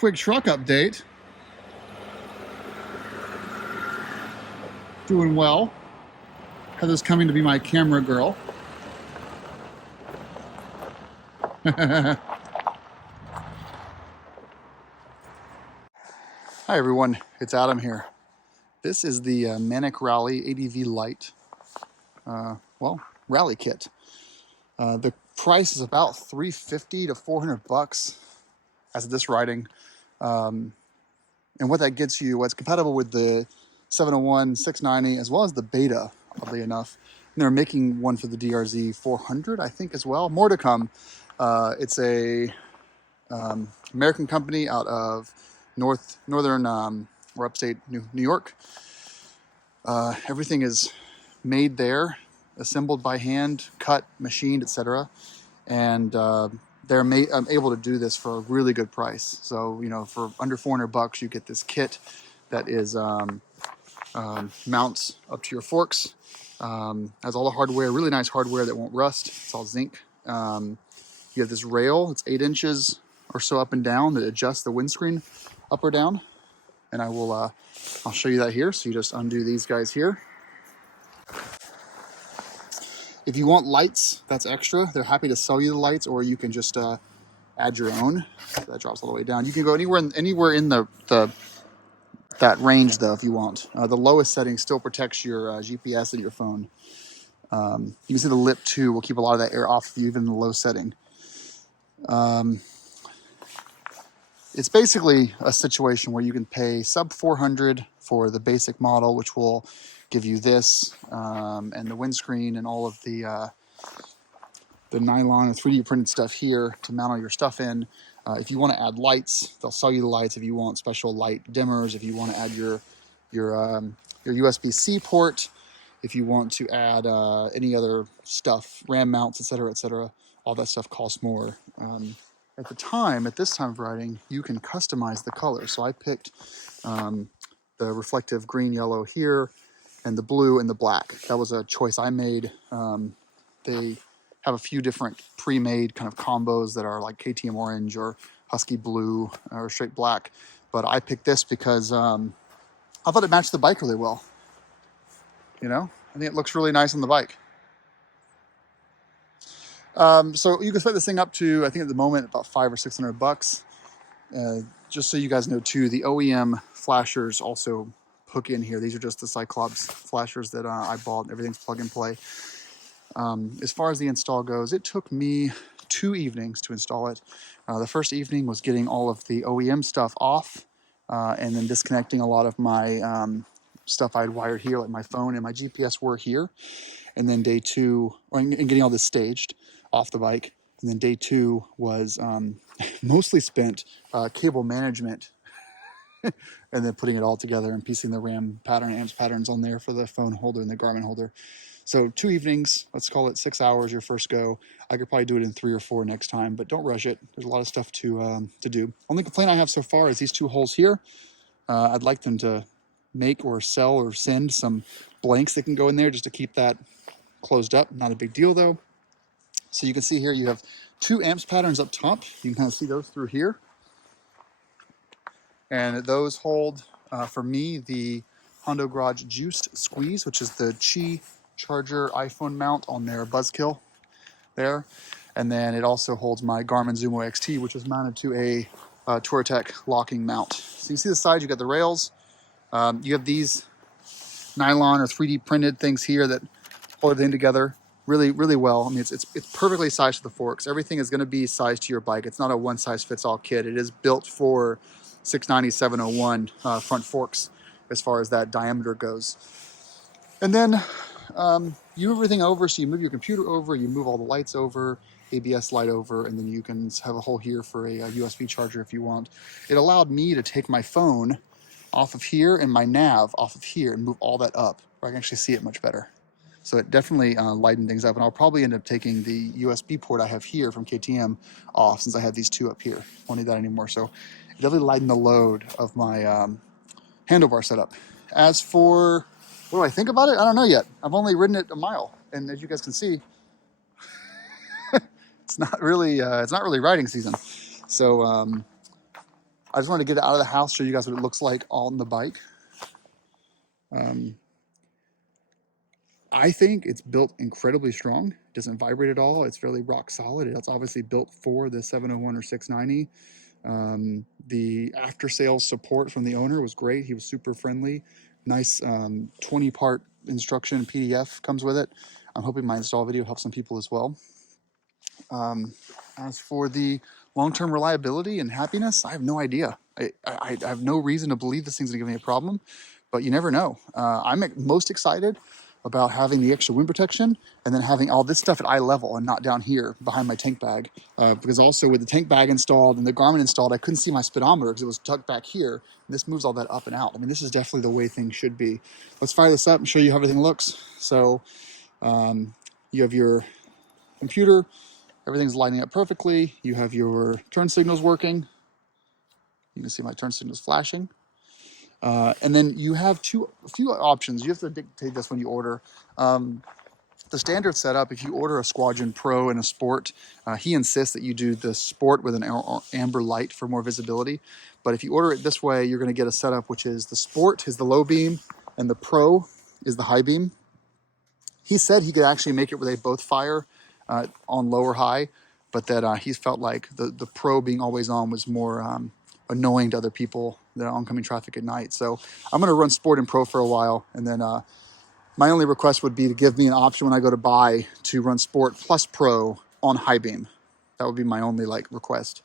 quick truck update. Doing well. Heather's coming to be my camera girl. Hi everyone, it's Adam here. This is the Manic Rally ADV-Light, rally kit. The price is about $350 to $400 as of this writing. And what that gets you, it's compatible with the 701, 690, as well as the Beta, oddly enough. And they're making one for the DRZ 400, I think, as well. More to come. It's a American company out of northern or upstate New York. Everything is made there, assembled by hand, cut, machined, etc. And they're able to do this for a really good price. So, you know, for under $400, you get this kit that is mounts up to your forks. Has all the hardware, really nice hardware that won't rust. It's all zinc. You have this rail. It's 8 inches or so up and down that adjusts the windscreen up or down. And I'll show you that here. So you just undo these guys here. If you want lights, that's extra. They're happy to sell you the lights, or you can just add your own. So that drops all the way down. You can go anywhere in that range though if you want. The lowest setting still protects your GPS and your phone. You can see the lip too will keep a lot of that air off of you even in the low setting. It's basically a situation where you can pay sub $400 for the basic model, which will give you this and the windscreen and all of the nylon and 3D printed stuff here to mount all your stuff in. If you want to add lights, they'll sell you the lights. If you want special light dimmers, if you want to add your USB-C port, if you want to add any other stuff, RAM mounts, etc., all that stuff costs more. At this time of writing, you can customize the color. So I picked the reflective green, yellow here, and the blue and the black. That was a choice I made. They have a few different pre-made kind of combos that are like KTM orange or husky blue or straight black. But I picked this because I thought it matched the bike really well. You know, I think it looks really nice on the bike. So you can set this thing up to, I think at the moment, about $500 or $600. Just so you guys know too, the OEM flashers also hook in here. These are just the Cyclops flashers that I bought. Everything's plug and play. As far as the install goes, it took me 2 evenings to install it. The first evening was getting all of the OEM stuff off and then disconnecting a lot of my stuff I had wired here, like my phone and my GPS were here. And then day 2, and getting all this staged off the bike. And then day 2 was mostly spent cable management and then putting it all together and piecing the RAM pattern, amps patterns on there for the phone holder and the Garmin holder. So 2 evenings, let's call it 6 hours your first go. I could probably do it in 3 or 4 next time, but don't rush it. There's a lot of stuff to do. Only complaint I have so far is these 2 holes here. I'd like them to make or sell or send some blanks that can go in there just to keep that closed up. Not a big deal though. So you can see here you have 2 amps patterns up top. You can kind of see those through here. And those hold, for me, the Hondo Garage Juiced Squeeze, which is the Qi charger iPhone mount on their Buzzkill there. And then it also holds my Garmin Zumo XT, which is mounted to a Touratech locking mount. So you can see the sides, you got the rails. You have these nylon or 3D printed things here that hold everything together really, really well. I mean, it's perfectly sized to the forks. Everything is going to be sized to your bike. It's not a one-size-fits-all kit. It is built for 690, 701 front forks as far as that diameter goes. And then you move everything over. So you move your computer over, you move all the lights over, ABS-Light over, and then you can have a hole here for a USB charger if you want. It allowed me to take my phone off of here and my nav off of here and move all that up where I can actually see it much better. So it definitely lightened things up, and I'll probably end up taking the USB port I have here from KTM off since I have these 2 up here. Won't need that anymore. So it definitely lightened the load of my handlebar setup. As for what do I think about it, I don't know yet. I've only ridden it a mile, and as you guys can see, it's not really riding season. So I just wanted to get it out of the house, show you guys what it looks like on the bike. I think it's built incredibly strong. It doesn't vibrate at all. It's fairly rock solid. It's obviously built for the 701 or 690. The after sales support from the owner was great. He was super friendly. Nice 20-part instruction PDF comes with it. I'm hoping my install video helps some people as well. As for the long-term reliability and happiness, I have no idea. I have no reason to believe this thing's gonna give me a problem, but you never know. I'm most excited about having the extra wind protection and then having all this stuff at eye level and not down here behind my tank bag. Because also with the tank bag installed and the Garmin installed, I couldn't see my speedometer because it was tucked back here. And this moves all that up and out. I mean, this is definitely the way things should be. Let's fire this up and show you how everything looks. So you have your computer, everything's lining up perfectly. You have your turn signals working. You can see my turn signals flashing. And then you have a few options. You have to dictate this when you order. The standard setup, if you order a Squadron Pro and a Sport, he insists that you do the Sport with an amber light for more visibility. But if you order it this way, you're going to get a setup which is the Sport is the low beam and the Pro is the high beam. He said he could actually make it where they both fire on low or high, but that he felt like the Pro being always on was more annoying to other people that are oncoming traffic at night. So I'm going to run Sport and Pro for a while, and then my only request would be to give me an option when I go to buy to run Sport plus Pro on high beam. That would be my only request.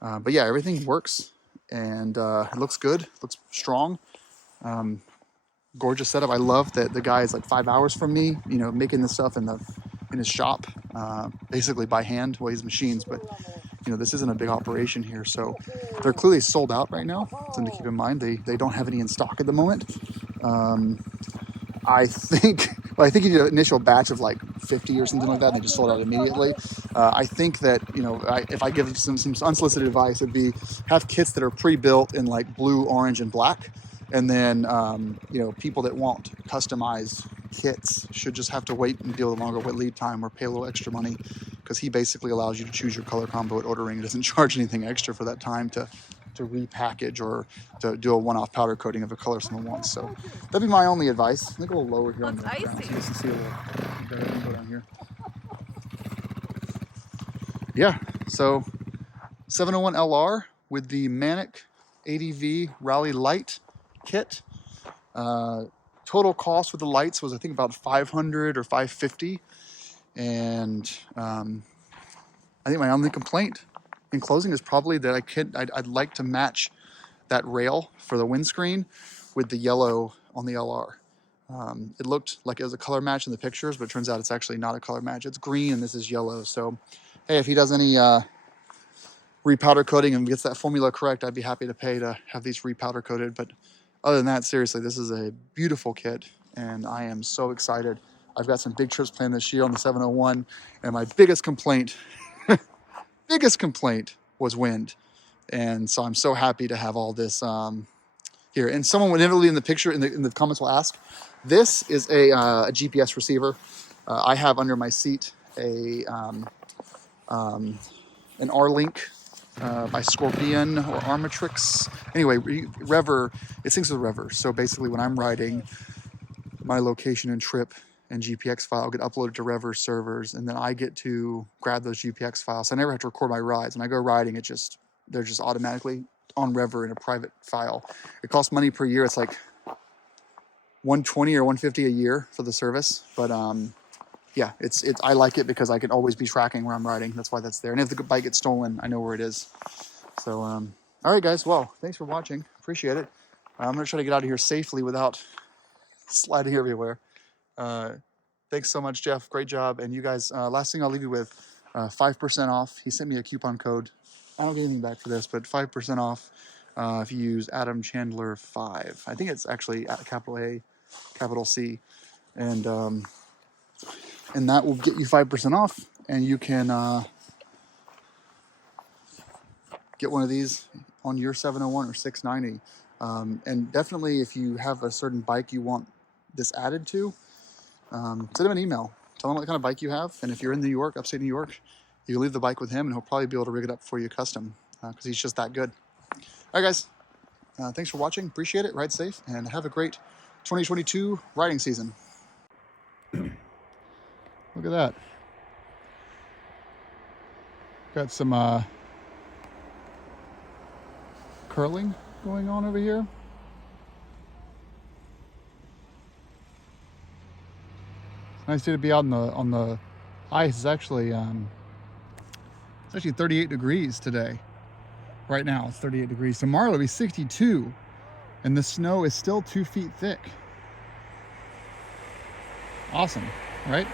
But yeah, everything works, and it looks good, looks strong. Gorgeous setup. I love that the guy is like 5 hours from me, making this stuff in his shop, basically by hand. Well, he's machines, but this isn't a big operation here, so they're clearly sold out right now. Something to keep in mind. They don't have any in stock at the moment. I think you did an initial batch of like 50 or something like that, and they just sold out immediately. I think that, if I give some unsolicited advice, it'd be have kits that are pre-built in like blue, orange, and black. And then, people that want customized kits should just have to wait and deal with a longer lead time or pay a little extra money, because he basically allows you to choose your color combo at ordering. He doesn't charge anything extra for that time to repackage or to do a one-off powder coating of a color someone wants. So that'd be my only advice. I think a little lower here on the ground, so you can see a little better. Let me go down here. Yeah, so 701 LR with the Manic ADV-Light kit. Total cost with the lights was I think about $500 or $550, and I think my only complaint in closing is probably that I'd like to match that rail for the windscreen with the yellow on the LR. It looked like it was a color match in the pictures, but it turns out it's actually not a color match. It's green and this is yellow. So hey, if he does any repowder coating and gets that formula correct, I'd be happy to pay to have these repowder coated. But other than that, seriously, this is a beautiful kit, and I am so excited. I've got some big trips planned this year on the 701, and my biggest complaint was wind. And so I'm so happy to have all this here. And someone would inevitably in the picture, in the comments will ask, this is a GPS receiver. I have under my seat an R-Link by Scorpion or Armatrix. Anyway, Rever, it syncs with Rever. So basically when I'm riding, my location and trip and GPX file get uploaded to Rever servers, and then I get to grab those GPX files. So I never have to record my rides. When I go riding, they're just automatically on Rever in a private file. It costs money per year. It's like $120 or $150 a year for the service. But yeah, I like it because I can always be tracking where I'm riding. That's why that's there. And if the bike gets stolen, I know where it is. So, all right, guys. Well, thanks for watching. Appreciate it. I'm going to try to get out of here safely without sliding everywhere. Thanks so much, Jeff. Great job. And you guys, last thing I'll leave you with, 5% off. He sent me a coupon code. I don't get anything back for this, but 5% off if you use Adam Chandler 5. I think it's actually capital A, capital C. And that will get you 5% off, and you can get one of these on your 701 or 690. And definitely if you have a certain bike you want this added to, send him an email. Tell him what kind of bike you have, and if you're in New York, upstate New York, you can leave the bike with him, and he'll probably be able to rig it up for you custom, because he's just that good. All right, guys. Thanks for watching. Appreciate it. Ride safe and have a great 2022 riding season. Look at that. Got some curling going on over here. It's nice day to be out on the ice. It's actually 38 degrees today. Right now it's 38 degrees. Tomorrow it'll be 62, and the snow is still 2 feet thick. Awesome, right?